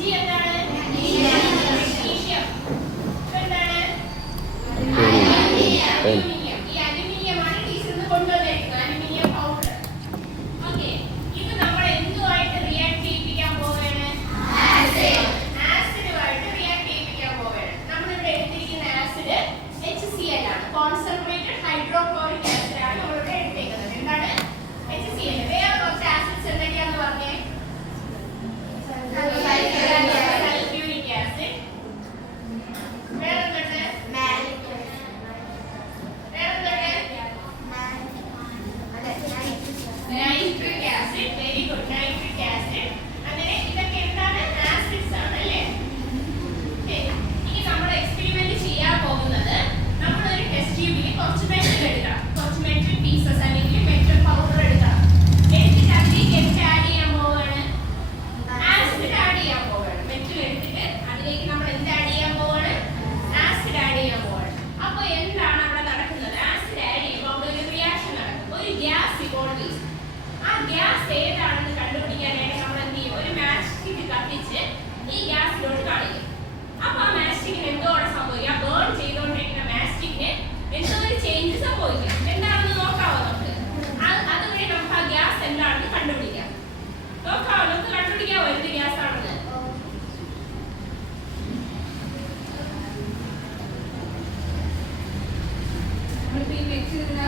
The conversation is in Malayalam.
谢谢您的 ഗ്യാസ് ഏതാണെന്ന് കണ്ടുപിടിക്കാനായിട്ട് നമ്മൾ എന്ത് ചെയ്യും ഒരു മാച്ച് സ്റ്റിക്ക് കത്തിച്ച് ഈ ഗ്യാസിലോട്ട് കാണിക്കും അപ്പൊ ആ മാച്ച് സ്റ്റിക്കിന് എന്തോടെ അവിടെ ബേൺ ചെയ്തുകൊണ്ടിരിക്കുന്ന മാച്ച് സ്റ്റിക്കിന് എന്തോ ഒരു ചേഞ്ച് സംഭവിക്കും. എന്താണെന്ന് നോക്കാവോ നമുക്ക്? അത് അതുവഴി നമുക്ക് ആ ഗ്യാസ് എന്താണെന്ന് കണ്ടുപിടിക്കാം. നോക്കാവോ? നമുക്ക് കണ്ടുപിടിക്കാവോ എന്ത് ഗ്യാസ് ആണെന്ന്? നമ്മളിപ്പോ ഈ ജസ്റ്റ് ഇങ്ങനെ